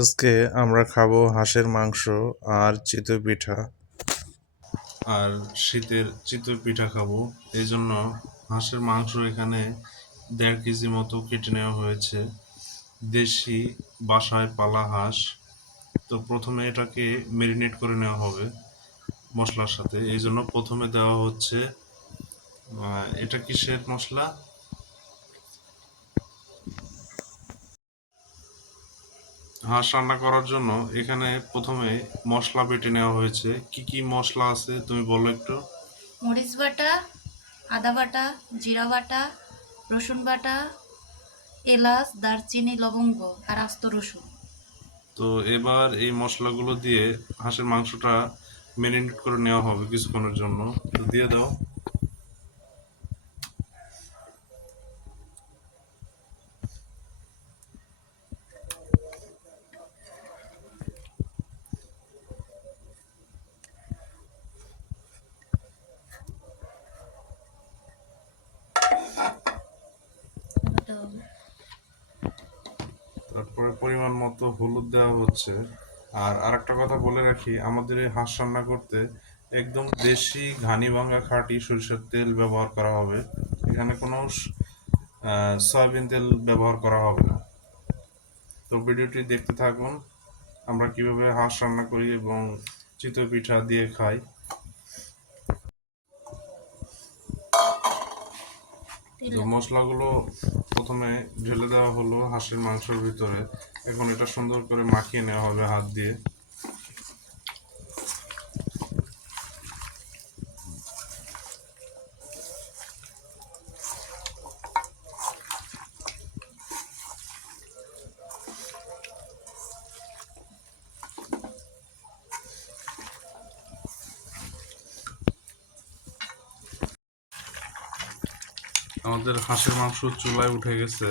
আজকে আমরা খাবো হাঁসের মাংস আর চিতই পিঠা। আর শীতের চিতই পিঠা খাবো, এই জন্য হাঁসের মাংস এখানে 1.5 কেজি মতো কেটে নেওয়া হয়েছে। দেশি বাসায় পালা হাঁস। তো প্রথমে এটাকে ম্যারিনেট করে নেওয়া হবে মশলার সাথে। এই জন্য প্রথমে দেওয়া হচ্ছে এটা কিসের মশলা? হাঁস রান্না করার জন্য এখানে প্রথমে মশলা বেটে নেওয়া হয়েছে। কি কি মশলা আছে তুমি বলো একটু। মরিচ বাটা, আদা বাটা, জিরা বাটা, রসুন বাটা, এলাচ, দারচিনি, লবঙ্গ আর আস্ত রসুন। তো এবার এই মশলাগুলো দিয়ে হাঁসের মাংসটা ম্যারিনেট করে নেওয়া হবে কিছুক্ষণের জন্য। তো দিয়ে দাও। তারপরে পরিমাণ মতো হলুদ দেওয়া হচ্ছে। আর আরেকটা কথা বলে রাখি, আমাদের এই হাঁস রান্না করতে একদম দেশি ঘানি ভাঙা খাঁটি সরিষার তেল ব্যবহার করা হবে। এখানে কোনো সয়াবিন তেল ব্যবহার করা হবে না। তো ভিডিওটি দেখতে থাকুন, আমরা কিভাবে হাঁস রান্না করি এবং চিতই পিঠা দিয়ে খাই। তো মশলাগুলো প্রথমে ঢেলে দেওয়া হলো হাঁসের মাংসের ভিতরে। এখন এটা সুন্দর করে মাখিয়ে নেওয়া হবে হাত দিয়ে। আমাদের হাঁসের মাংস চুলায় উঠে গেছে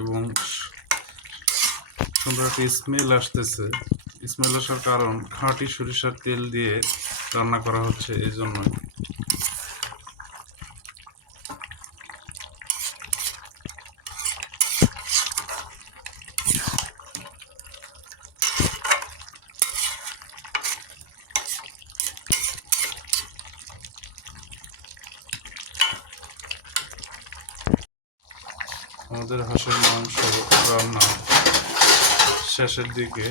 এবং সুন্দর একটা স্মেল আসতেছে। স্মেল আসার কারণ খাঁটি সরিষার তেল দিয়ে রান্না করা হচ্ছে, এই জন্যই। আমাদের হাঁসের মাংস রান্না শেষের দিকে।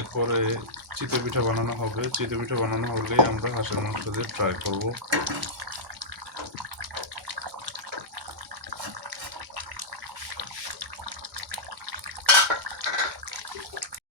এরপরে চিতই পিঠা বানানো হবে। চিতই পিঠা বানানো হলে আমরা হাঁসের মাংস দিয়ে ট্রাই করব।